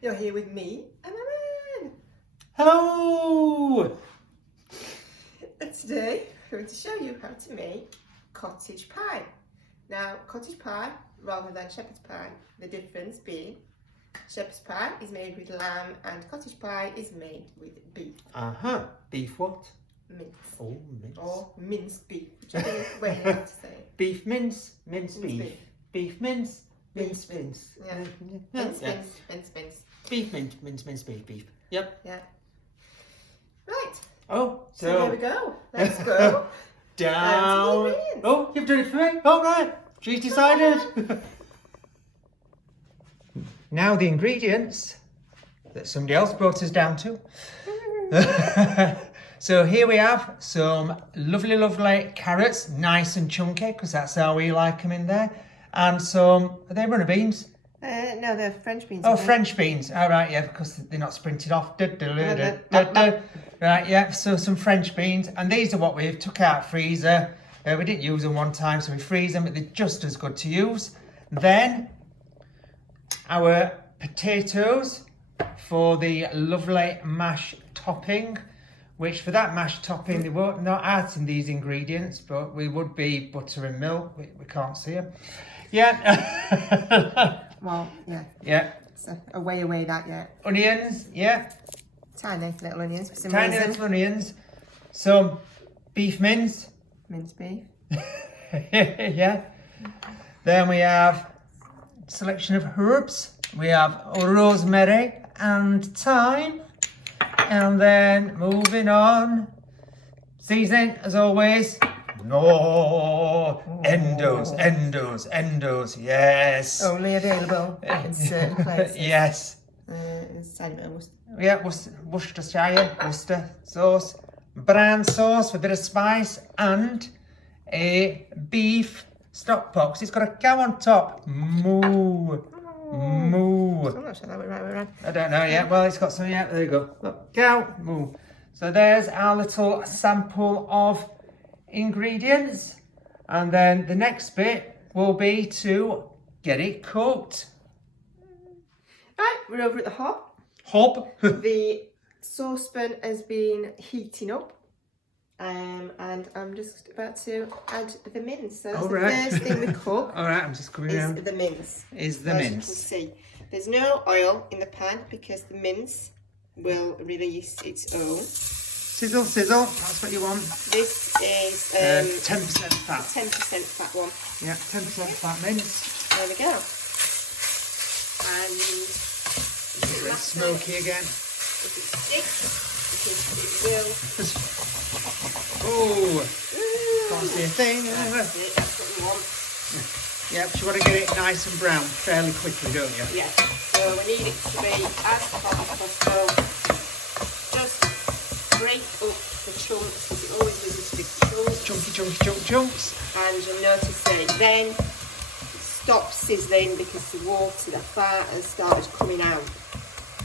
You're here with me and my man. Hello! And today I'm going to show you how to make cottage pie. Now, cottage pie rather than shepherd's pie, the difference being shepherd's pie is made with lamb and cottage pie is made with beef. Beef what? Mince. Oh, mince. Or minced beef, whichever way you have to say it. Beef mince, mince beef. Beef. Beef mince, mince mince. Yeah. Mince, Mince. Beef mince, mince beef. Yep. Yeah. Right. Oh, So there we go. Let's go. Down. Oh, you've done it for me. All right. She's decided. Now the ingredients that somebody else brought us down to. So here we have some lovely carrots, nice and chunky, because that's how we like them in there. And some, are they runner beans? No, they're French beans. Oh, French beans. All right, yeah, because they're not sprinted off. Right, yeah, so some French beans. And these are what we've took out of freezer. We didn't use them one time, so we freeze them, but they're just as good to use. Then our potatoes for the lovely mash topping, which for that mash topping, they won't not add in these ingredients, but we would be butter and milk. We can't see them. Yeah. Well, yeah. Yeah. So away that, yeah. Onions, yeah. Tiny little onions for some Tiny reason. little onions. Some beef mince. Mince beef. Yeah. Then we have a selection of herbs. We have rosemary and thyme. And then moving on. Seasoning, as always. No, Hendos, yes. Only available in certain places. Yes. It's tiny bit of Worcester. Yeah, Worcestershire, Worcester sauce, brown sauce with a bit of spice, and a beef stock box. It's got a cow on top. Moo. I'm not sure that went right way around. I don't know yet. Well, it's got some. Yeah, there you go. Look, cow. Moo. So there's our little sample of ingredients, and then the next bit will be to get it cooked. Right, we're over at the hob. The saucepan has been heating up, and I'm just about to add the mince. So that's the first thing we cook. All right, I'm just coming down. The mince. Is the As mince. you can see, there's no oil in the pan because the mince will release its own. Sizzle, that's what you want. This is 10% fat. 10% fat one. Yeah, 10% fat mince. There we go. And It's a bit smoky again. if it sticks, because it will. Oh, can't see a thing. That's it, that's what we want. Yeah, but you want to get it nice and brown fairly quickly, don't you? Yeah, so we need it to be as hot as possible. Just break up the chunks, because it always gives us big chunks. Chunks. And you'll notice that it then stops sizzling because the water, the fat has started coming out.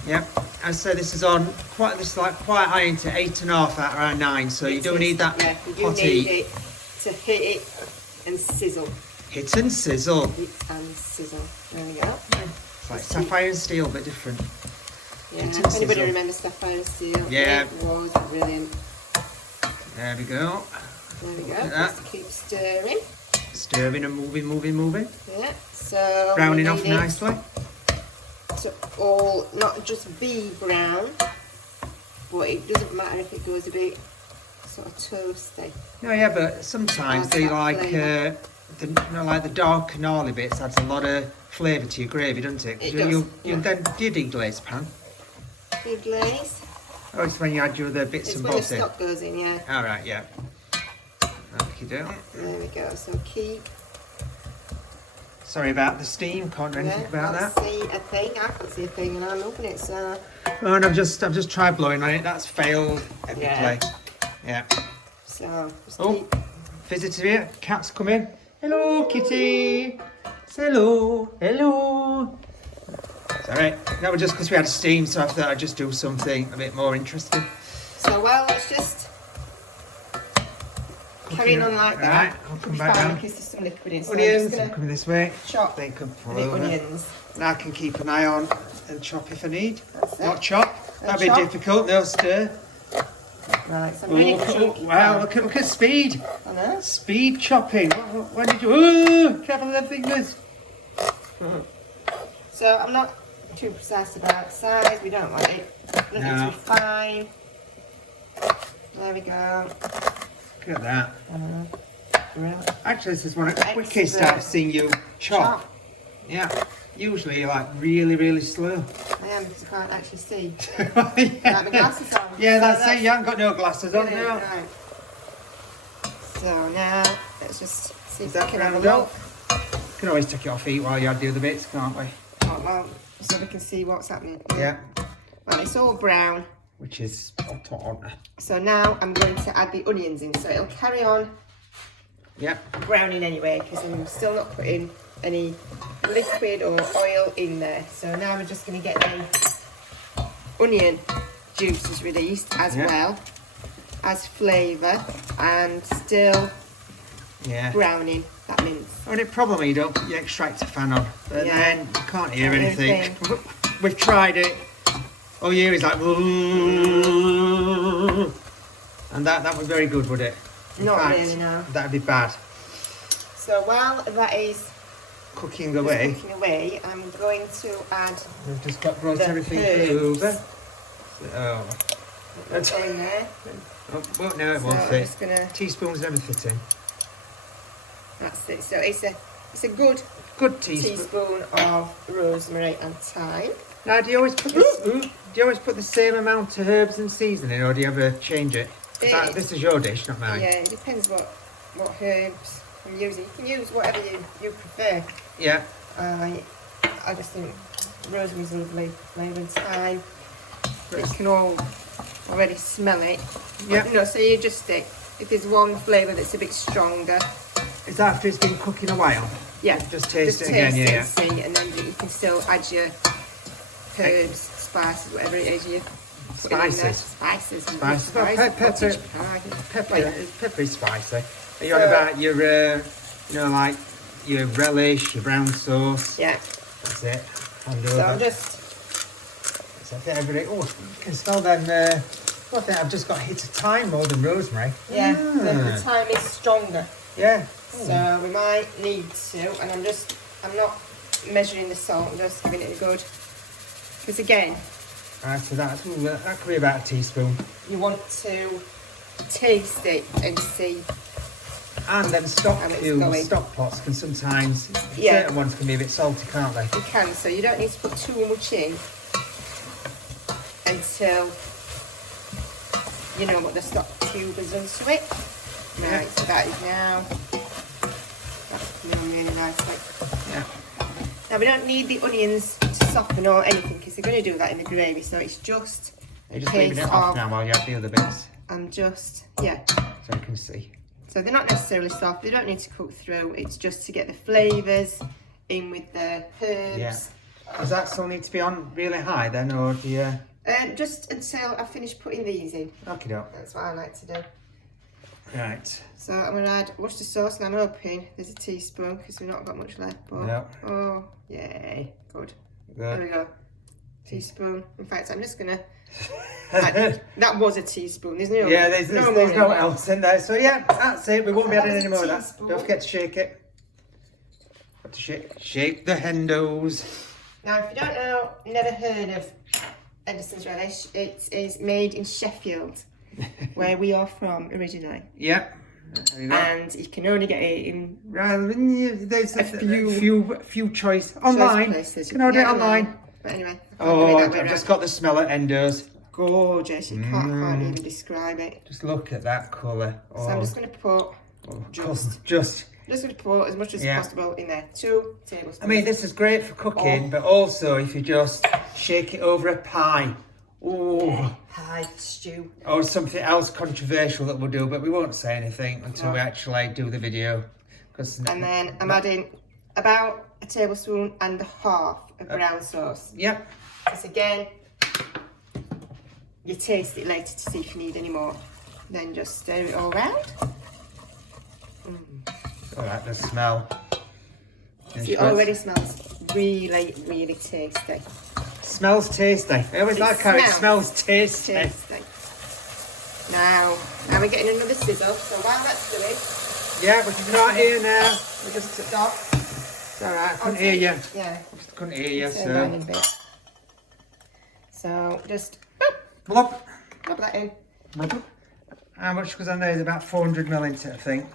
Yep, as I say, this is on quite high into 8.5 at around 9, so you don't need that you do need it to hit it and sizzle. Hit and sizzle. Hit and sizzle. There we go. It's like sapphire and steel, but different. Yeah, Hit if and anybody sizzle. remembers Sapphire and Steel, Yeah. it was brilliant. There we go. There we go. At that. Just keep stirring. Stirring and moving. Yeah, so Browning we off need it nicely. to all not just be brown, but it doesn't matter if it goes a bit sort of toasty. No, yeah, but sometimes Adds they that like flavour. like the dark canali bits adds a lot of flavour to your gravy, doesn't it? 'Cause It does, you then do you deglaze pan? Deglaze. Oh, it's when you add your other bits It's and when the bobs in. stock goes in, yeah. All right, yeah. Okay, do. There we go. So keep. Sorry about the steam. Can't do anything about that. See a thing. I can't see a thing, and I'm moving it. So. Oh, and I've just tried blowing on it. That's failed epically. Yeah. So just Oh, keep. visitor here. Cat's come in. Hello, kitty. Say hello. Hello. It's all right. That was just because we had steam, so I thought I'd just do something a bit more interesting. So well, let's just carrying on like that. Right, I'll come back Fine, down. because there's some liquid in. So Onions, I'm just coming this way. chop They can the pull over. onions. And I can keep an eye on And chop if I need. That's it. Not chop. And That'd chop. be difficult. No stir. Right, so I'm really chunky. Wow, look at speed. I know. Speed chopping. When did you... Oh, careful of them fingers. So I'm not too precise about size. We don't want it. Nothing too fine. There we go. Look at that. Really? Actually, this is one of the quickest I've seen you chop. Yeah. Usually you're like really, really slow. I am because I can't actually see. Yeah. Like the glasses on. Yeah, So that's it. You haven't got no glasses on now. Right. So now let's just see if we that can have a round look. up? We can always take it off, eat while you do the bits, can't we? Oh, well, so we can see what's happening. Yeah. Well, it's all brown. Which is spot on. So now I'm going to add the onions in. So it'll carry on browning anyway because I'm still not putting any liquid or oil in there. So now we're just going to get the onion juices released as well as flavour and still browning that mince. Only problem you don't put your extractor fan on, but then you can't hear anything. We've tried it. Oh yeah, it's like, and that was very good, would it? Not really, no. That'd be bad. So while that is cooking away, I'm going to add. We've just got brought everything over. Oh, That's in there. Oh, well, no, it So won't I'm fit. just gonna. Teaspoons never fit in. That's it. So it's a good teaspoon of rosemary and thyme. Now, do you always put the same amount of herbs and seasoning, or do you ever change it? This is your dish, not mine. Yeah, it depends what herbs I'm using. You can use whatever you prefer. Yeah. I just think rosemary's lovely flavour and thyme. You can all already smell it. Yeah. No, so you just stick. If there's one flavour that's a bit stronger. Is that after it's been cooking a while? Yeah. Just taste it again, and see, and then you can still add your herbs, spices, whatever it is you put in there. Spices. Pepper is spicy. Are you on about your, like your relish, your brown sauce? Yeah. That's it. So I'm just. So I think everybody. Oh, you can smell them. I think I've just got a hit of thyme more than rosemary. Yeah. The thyme is stronger. Yeah. So we might need to, and I'm not measuring the salt. I'm just giving it a good. Because again. Right, so that could be about a teaspoon. You want to taste it and see. And then stock pots can sometimes, certain ones can be a bit salty, can't they? You can, so you don't need to put too much in until you know what the stock cube has done to it. Right, so that is now, that's coming on really nicely. Yeah. Now we don't need the onions to soften or anything because they're going to do that in the gravy, so it's just You're just leaving it off now while you add the other bits. And just, so you can see. So they're not necessarily soft, they don't need to cook through, it's just to get the flavours in with the herbs. Yeah. Does that still need to be on really high then, or do you... Just until I finish putting these in. Okie doke. That's what I like to do. Right. So I'm going to add Worcestershire sauce, and I'm hoping there's a teaspoon because we've not got much left. But oh, yay, good. There we go. Teaspoon. In fact, I'm just going to... that was a teaspoon. There's no. Yeah, there's no else in there. So yeah, that's it. We won't be adding any more of that. Don't forget to shake it. Got to shake the hendos. Now, if you don't know, never heard of Edison's relish, it is made in Sheffield, where we are from originally. Yep. And you can only get it in there's a few choice online. Places. You can order it online. But anyway. I've just got the smell of Hendo's. Gorgeous. You can't even describe it. Just look at that colour. So I'm just going to put just going to put as much as possible in there. 2 tablespoons. I mean, this is great for cooking, but also if you just shake it over a pie. Oh, pie stew. Or something else controversial that we'll do, but we won't say anything until we actually do the video. And then I'm adding about 1.5 tablespoons of brown sauce. Yep. Because again, you taste it later to see if you need any more. Then just stir it all round. I like the smell. So it already smells really, really tasty. smells tasty. I always like how it smells tasty. Now we're getting another sizzle. So while that's doing, yeah, but you're not here now. We just stop. It's alright. I couldn't hear you. Yeah. Just couldn't hear you. Turn down in a bit. So just blop. Drop that in. Blop. How much goes on there? Is about 400 ml into it, I think.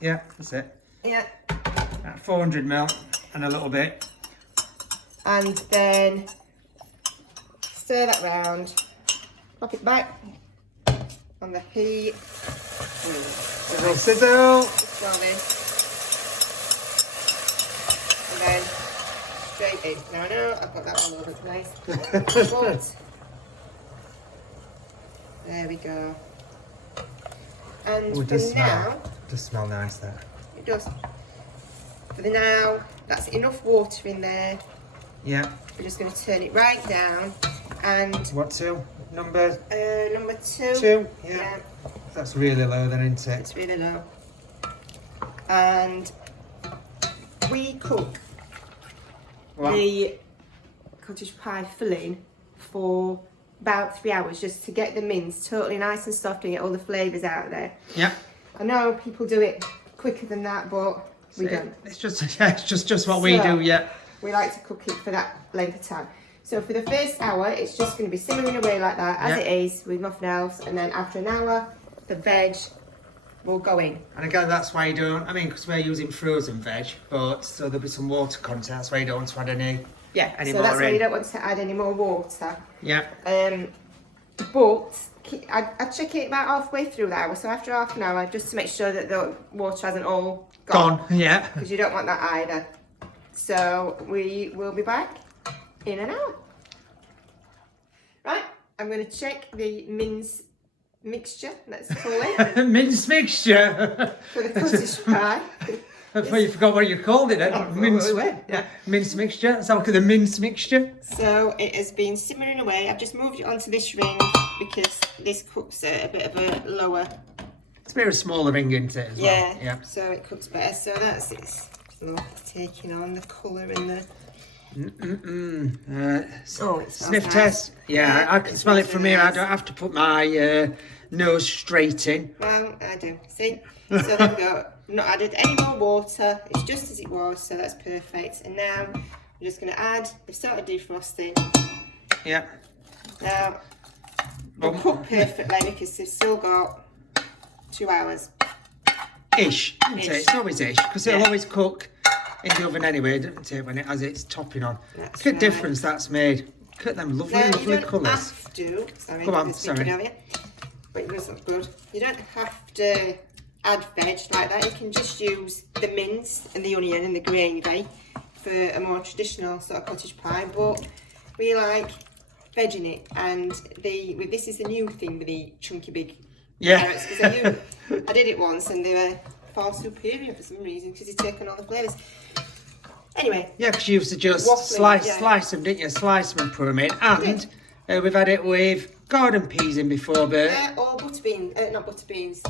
Yeah, that's it. Yeah. About 400 ml and a little bit. And then stir that round. Pop it back on the heat. Sizzle, sizzle. Well in. And then straight in. Now I know I've got that all over the place. But there we go. And Ooh, for now, it does smell nice there. it does. For the now, that's enough water in there. Yeah. We're just going to turn it right down. And what two? Number 2. 2. Yeah. That's really low then, isn't it? It's really low. And we cook the cottage pie filling for about 3 hours just to get the mince totally nice and soft and get all the flavours out of there. Yeah. I know people do it quicker than that, but we don't. It's just what we do, yeah. We like to cook it for that length of time. So for the first hour, it's just going to be simmering away like that, as it is, with nothing else. And then after an hour, the veg will go in. And again, that's why you don't, I mean, because we're using frozen veg, but so there'll be some water content, that's why you don't want to add any more so that's why you don't want to add any more water. Yeah. But I check it about halfway through the hour, so after half an hour, just to make sure that the water hasn't all gone. Yeah. Because you don't want that either. So we will be back in an hour. Right, I'm going to check the mince mixture, let's call it. Mince mixture? For the cottage pie. I thought you forgot what you called it then. Mince mixture. Let's have a look at the mince mixture. So it has been simmering away. I've just moved it onto this ring because this cooks at a bit of a lower. It's a bit of a smaller ring, isn't it, as well? Yeah. So it cooks better. So that's it. Look, it's taking on the colour and the. It sniff nice. Test. Yeah, I can smell it from here. Nice. I don't have to put my nose straight in. Well, I do. See? So there we go. Not added any more water. It's just as it was, so that's perfect. And now I'm just going to add. They've started defrosting. Yeah. Now they'll cook perfectly because they've still got 2 hours. Ish. It's always ish because it'll always cook in the oven anyway, doesn't it, when it has its topping on. That's Look at the difference that's made. Look at them lovely colours. Have to. Sorry, come on, sorry. But it does look good. You don't have to add veg like that. You can just use the mince and the onion and the gravy for a more traditional sort of cottage pie. But we like veg in it, and this is the new thing with the chunky big carrots. Because I did it once and they were far superior for some reason because you take on all the flavours. Anyway. Yeah, because you used to just slice them, didn't you? Slice them and put them in. And we've had it with garden peas in before, but... or butter beans, not butter beans.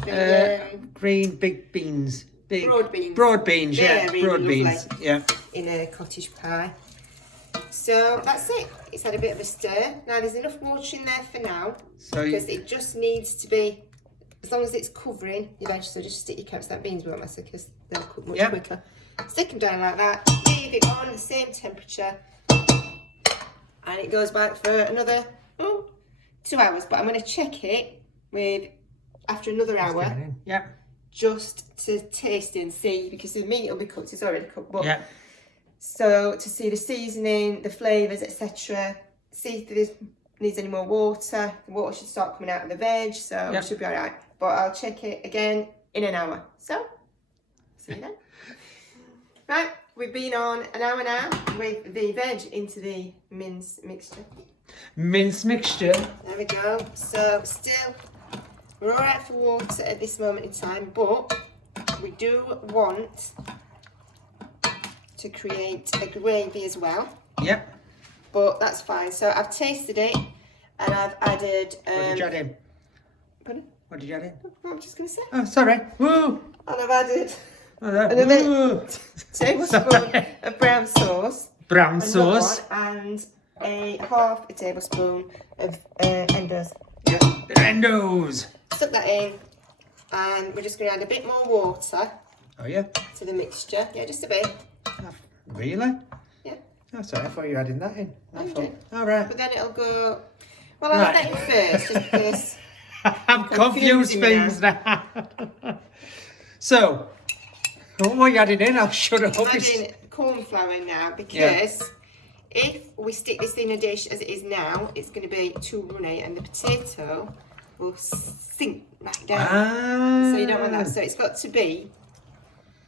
Green big beans. Broad beans. Broad beans, really broad beans, yeah. In a cottage pie. So that's it. It's had a bit of a stir. Now there's enough water in there for now. Because it just needs to be, as long as it's covering your veg, so just stick your carrots, that beans won't matter because they'll cook much quicker. Stick them down like that, leave it on the same temperature, and it goes back for another 2 hours. But I'm going to check it after another hour, just to taste it and see, because the meat will be cooked, it's already cooked. But so to see the seasoning, the flavours, etc. See if there needs any more water. The water should start coming out of the veg, so it should be alright. But I'll check it again in an hour. So see you then. Right, we've been on an hour now with the veg into the mince mixture. Mince mixture. There we go. So still, we're all right for water at this moment in time, but we do want to create a gravy as well. Yep. But that's fine. So I've tasted it and I've added... what did you add in? Pardon? What did you add in? I'm just going to say. Oh, sorry. Woo! And I've added... another tablespoon of brown sauce. Brown sauce. And half a tablespoon of Hendo's. Yeah, the Hendos. Stuck that in, and we're just going to add a bit more water. Oh yeah. To the mixture. Yeah, just a bit. Really? Yeah. Oh, sorry, I thought you were adding that in. All right. But then it'll go. Well, I'll add that in first, just because. I'm confused things now. So, what are you adding in? I'll shut up. I'm adding cornflour in now because if we stick this in a dish as it is now, it's going to be too runny and the potato will sink right down. So you don't want that. So it's got to be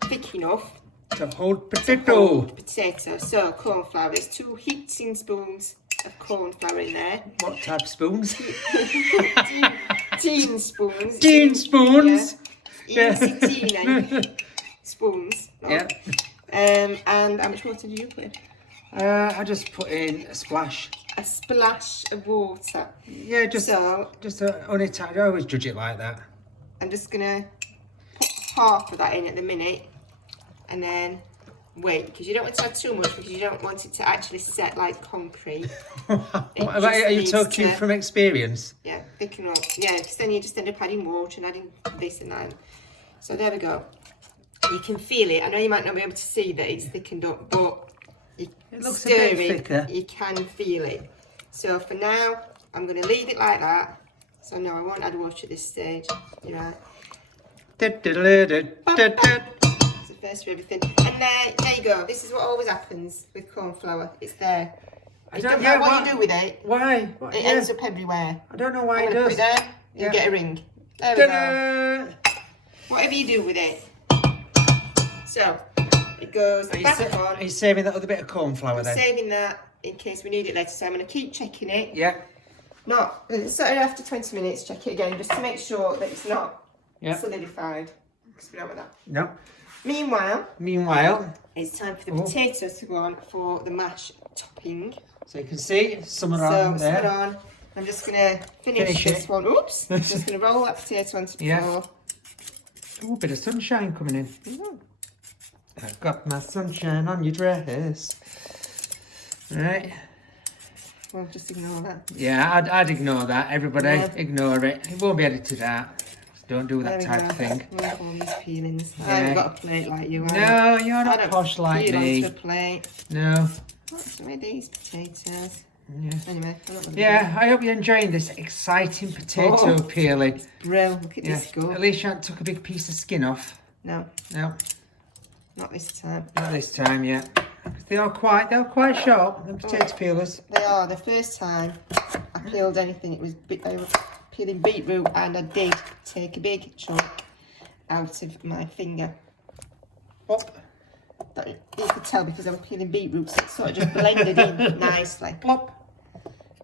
thick enough to hold potato. To hold potato. So cornflour. There's 2 heaping spoons of cornflour in there. What type of spoons? Teen spoons. Teen spoons. Yeah. Teeny spoons. No. Yeah. And how much water did you put in? I just put in a splash. A splash of water. Yeah, just on it. I always judge it like that. I'm just gonna put half of that in at the minute, and then wait, because you don't want to add too much because you don't want it to actually set like concrete. Are you talking from experience? Yeah, thicken up. Yeah, because then you just end up adding water and adding this and that. So there we go. You can feel it. I know you might not be able to see that it's thickened up, but It looks a bit thicker. You can feel it. So for now, I'm going to leave it like that. So no, I won't add water at this stage. You're right. It's the first for everything. And there you go. This is what always happens with cornflour. It's there. It doesn't matter what you do with it. Why? It ends up everywhere. I don't know why it does. Put it there, you get a ring. There we go. Whatever you do with it. So, it goes back on. Are you saving that other bit of cornflour then? Saving that in case we need it later. So I'm going to keep checking it. Yeah. So after 20 minutes, check it again just to make sure that it's not solidified. Because we don't want that. No. Meanwhile, it's time for the potatoes to go on for the mash topping. So you can see some are on there. Some are on. I'm just going to finish this one. Oops. I'm just going to roll that potato onto the floor. Oh, a bit of sunshine coming in. I've got my sunshine on your dress. Right. Well, just ignore that. Yeah, I'd ignore that. Everybody, ignore it. It won't be edited out. Don't do that type of thing. All these peelings. I haven't got a plate like you. No, you're not posh like me. A plate. No. What's with these potatoes? Yeah. Anyway, I hope you're enjoying this exciting potato peeling. It's brilliant. Look at this go. At least you haven't took a big piece of skin off. No. No. Not this time. Not this time yet. They're quite sharp, the potato peelers. They are. The first time I peeled anything, it was peeling beetroot, and I did take a big chunk out of my finger. Plop. You could tell because I was peeling beetroot, so it sort of just blended in nicely. Plop.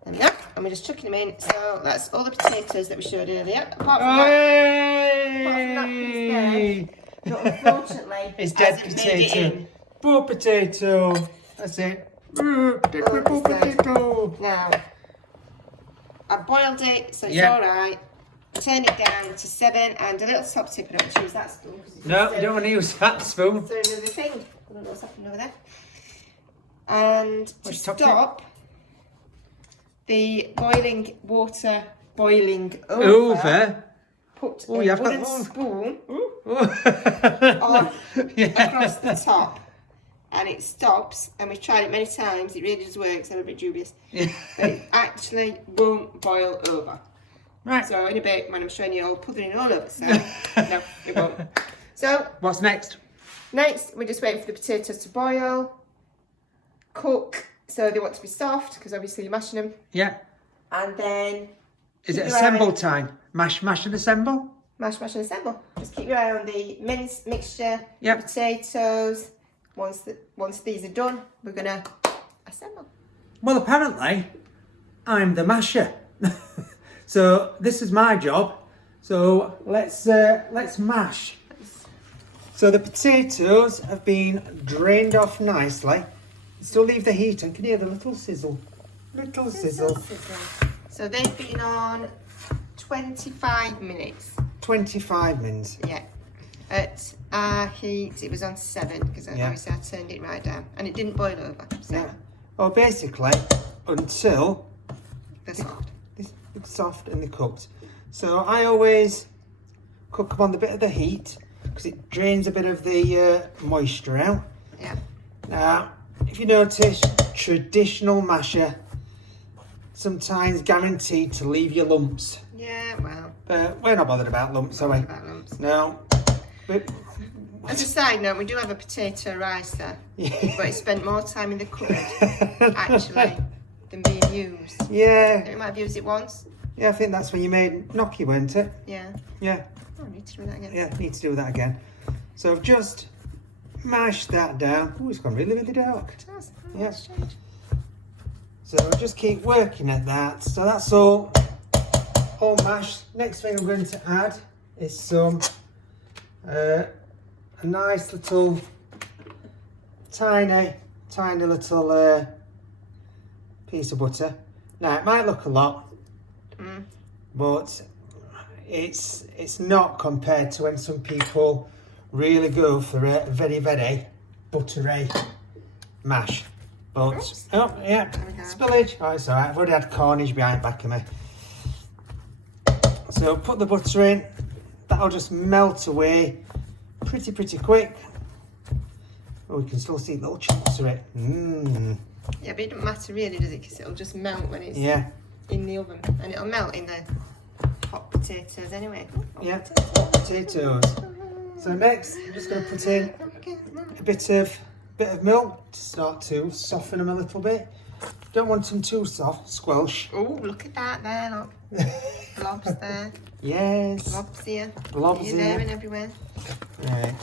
There we go. And we're just chucking them in. So that's all the potatoes that we showed earlier. Apart from that piece there, but unfortunately, it's dead potato. Poor potato. That's it. Poor potato. Now, I boiled it, so it's alright. Turn it down to 7 and a little top tip. I don't choose that spoon. No, you don't want to use that spoon. So another thing. I don't know what's happening over there. And to stop the boiling water boiling over. Put a wooden spoon across the top, and it stops. And we've tried it many times. It really does work. So I'm a bit dubious, but it actually won't boil over. Right. So in a bit, when I'm showing you all pudding all over, so no, it won't. So what's next? Next, we're just waiting for the potatoes to boil, cook. So they want to be soft because obviously you're mashing them. Yeah. And then. Is it assemble time? Mash and assemble? Mash and assemble. Just keep your eye on the mince mixture, Yep. potatoes. Once these are done, we're gonna assemble. Well, apparently, I'm the masher. So this is my job. So let's mash. So the potatoes have been drained off nicely. Still leave the heat and can you hear the little sizzle? Little sizzle. So they've been on 25 minutes. 25 minutes. Yeah. At our heat, it was on 7 because obviously I turned it right down and it didn't boil over. So. Yeah. Well, basically, until They're soft. it's soft and they're cooked. So I always cook them on the bit of the heat because it drains a bit of the moisture out. Yeah. Now, if you notice, traditional masher sometimes guaranteed to leave you lumps. Yeah, well. But we're not bothered about lumps, are we? About lumps. No. But as a side note, we do have a potato ricer, but it spent more time in the cupboard actually than being used. Yeah. You might have used it once. Yeah, I think that's when you made gnocchi, weren't it? Yeah. Yeah. Oh, I need to do that again. Yeah, need to do that again. So I've just mashed that down. Oh, it's gone really, really dark. It has. Oh, Yeah. that's strange. So I'll just keep working at that. So that's all mashed. Next thing I'm going to add is some a nice little tiny little piece of butter. Now it might look a lot, but it's not compared to when some people really go for a very, very buttery mash. But Oops. oh yeah, There we go. spillage. Oh, it's alright. I've already had cornish behind back of me. So put the butter in. That'll just melt away pretty quick. Oh, we can still see little chunks of it. Mmm. Yeah, but it doesn't matter really, does it? Because it'll just melt when it's Yeah. in the oven, and it'll melt in the hot potatoes anyway. Hot Yeah. potatoes. Potatoes. So next, I'm just going to put in a bit of milk to start to soften them a little bit. Don't want them too soft, squelch. Oh, look at that there, look. Blobs there. Yes. Blobs here. Blobs Here, there, here. and everywhere. Right.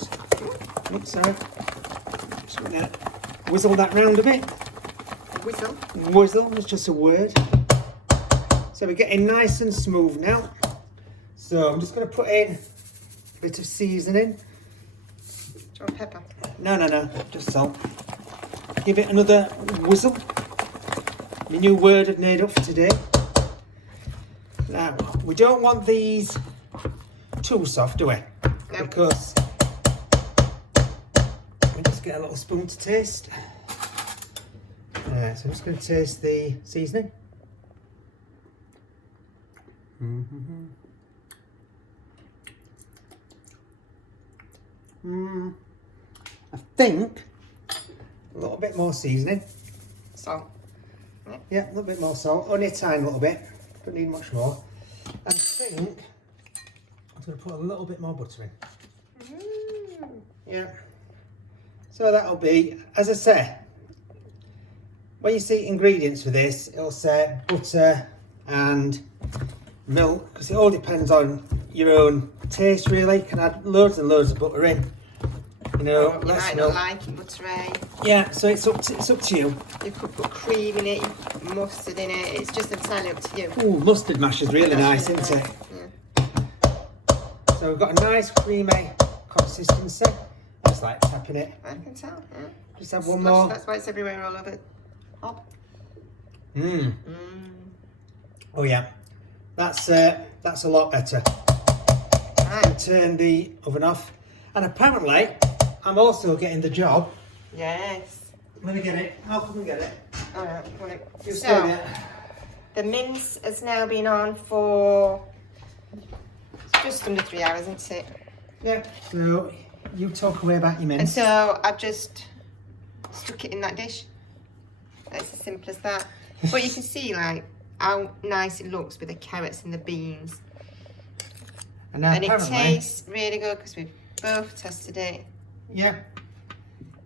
Oops, sorry. Just going to whizzle that round a bit. Whistle. Whizzle is just a word. So we're getting nice and smooth now. So I'm just going to put in a bit of seasoning. Do you want pepper? No, just salt. Give it another whizzle. My new word I've made up for today. Now, we don't want these too soft, do we? No. Because we just get a little spoon to taste. Alright, so I'm just going to taste the seasoning. I think a little bit more seasoning. Salt. Yeah, a little bit more salt. Only a tiny little bit. Don't need much more. I think I'm going to put a little bit more butter in. Yeah. So that'll be, as I say, when you see ingredients for this, it'll say butter and milk, because it all depends on your own taste really. You can add loads and loads of butter in. You know, You less might milk. not like it buttery. Yeah, so it's up to you. You could put cream in it, you could put mustard in it. It's just entirely up to you. Ooh, mustard mash is really nice, isn't it? Yeah. So we've got a nice creamy consistency. Just like tapping it. I can tell. Yeah. Just have one Splash, more. That's why it's everywhere all over. Hob. Oh yeah, that's a lot better. Right. Turn the oven off, and apparently I'm also getting the job. Yes. Let me get it. I'll come and get it. All right. You stay So, there. the mince has now been on for just under 3 hours, isn't it? Yeah. So you talk away about your mince. And so I've just stuck it in that dish. It's as simple as that. But you can see like how nice it looks with the carrots and the beans. and now And it apparently, tastes really good because we've both tested it. yeah.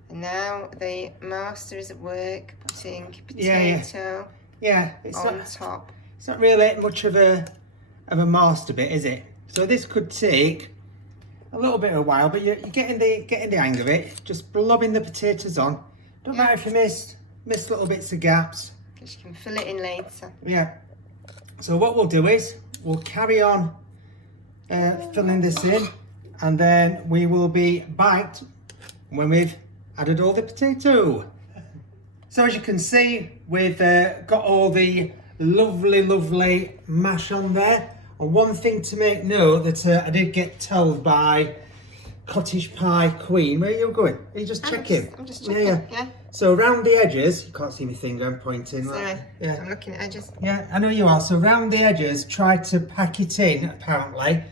And now the master is at work putting Yeah, potato yeah. It's on not. top. It's not really much of a master bit, is it? So this could take a little bit of a while, but you're getting the hang of it. Just blobbing the potatoes on. Don't matter if you miss little bits of gaps. Because you can fill it in later. Yeah. So what we'll do is we'll carry on filling this in, and then we will be back when we've added all the potato. So as you can see, we've got all the lovely mash on there. And one thing to make note that I did get told by cottage pie queen. Where are you going? Are you just checking? I'm just checking. Yeah. So around the edges, you can't see my finger, I'm pointing. Sorry, Yeah. I'm looking at edges. Yeah, I know you are. So around the edges, try to pack it in, apparently,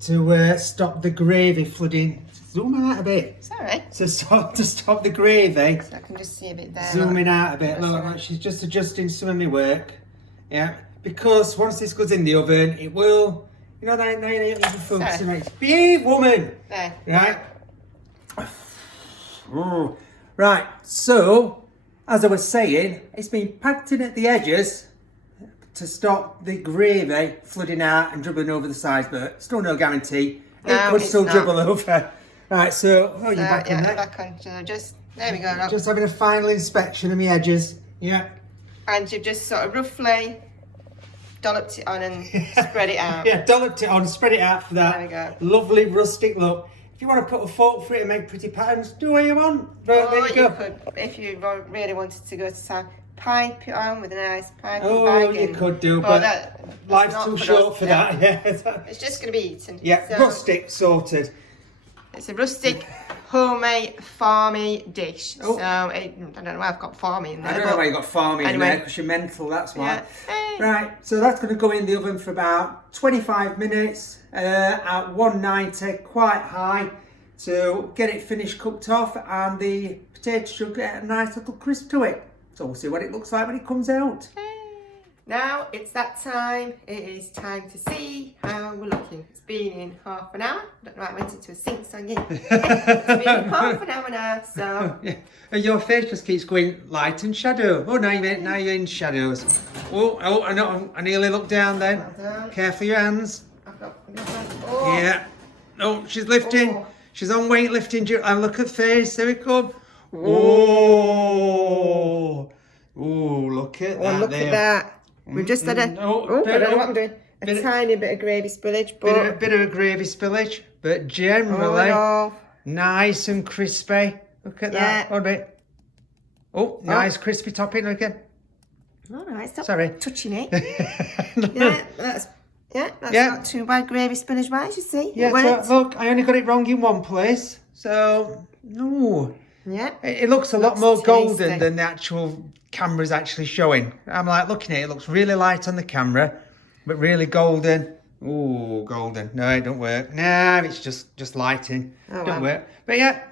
to stop the gravy flooding. Zoom out a bit. Sorry. So to stop the gravy. So I can just see a bit there. Zooming out a bit. That's Look, right. she's just adjusting some of my work. Yeah, because once this goes in the oven, it will. You know that now you're focusing on it. Behave, woman. There. Right. Oh. Right. So, as I was saying, it's been packed in at the edges to stop the gravy flooding out and dribbling over the sides, but still no guarantee. No, it could it's still not. dribble over. Right. So, you're So, back on that. back on. So just there we go. Look. Just having a final inspection of my edges. Yeah. And you've just sort of roughly dolloped it on and spread it out. Yeah, dolloped it on, spread it out for that. There we go. Lovely rustic look. If you want to put a fork for it and make pretty patterns, do what you want. But there you go. could, if you really wanted to go to town, pipe it on with a nice piping Oh, bag. you and- could do, well, but that's life's not too for short us, for no. that. Yeah. It's just going to be eaten. Yeah, So, rustic sorted. It's a rustic, homemade, farmy dish. Oh. So I don't know why I've got farmy in there. I don't know why you got farming in anyway. there, because you're mental, that's why. Yeah. Hey. Right, so that's going to go in the oven for about 25 minutes at 190, quite high, to get it finished cooked off, and the potato should get a nice little crisp to it. So we'll see what it looks like when it comes out. Now it's that time. It is time to see how we're looking. It's been in half an hour. I don't know why I went into a sing-song in. It's been in half an hour now, so... Yeah. And your face just keeps going light and shadow. Oh, now you're in shadows. Oh, I nearly looked down then. Well done. Careful your hands. I've got... Oh. Yeah. Oh, she's lifting. Oh. She's on weightlifting. And look at face. There we come. Oh. Oh, look at Well, that. look there. at that. We've just had a... I don't know what I'm doing. A tiny bit of gravy spillage, but... Bit of a gravy spillage, but all in generally all, nice and crispy. Look at that. Yeah. Hold it. Oh, nice crispy topping again. all right, stop Sorry. touching it. That's not too bad gravy spillage wise, you see. Yeah, It worked. so, look, I only got it wrong in one place. So, no. Yeah. It looks a lot more tasty. golden than the actual camera's actually showing. I'm like looking at it, it looks really light on the camera, but really golden. Ooh, golden. No, it don't work. Nah, it's just lighting. Oh, Don't well. work. But yeah,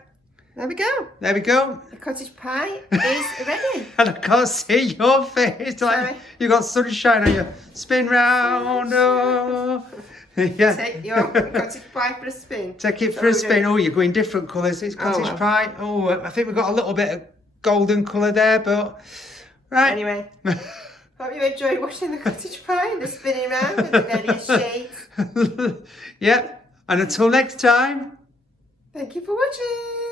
There we go. there we go. The cottage pie is ready. And I can't see your face. Sorry. Like you got sunshine on you. Spin round. Oh. Yeah. Take your cottage pie for a spin. Take it So for a we're spin. doing- Oh, you're going different colours. It's cottage well. pie. Oh, I think we've got a little bit of golden colour there, but right. Anyway, hope you enjoyed watching the cottage pie and the spinning round and the various shades. Yeah. And until next time. Thank you for watching.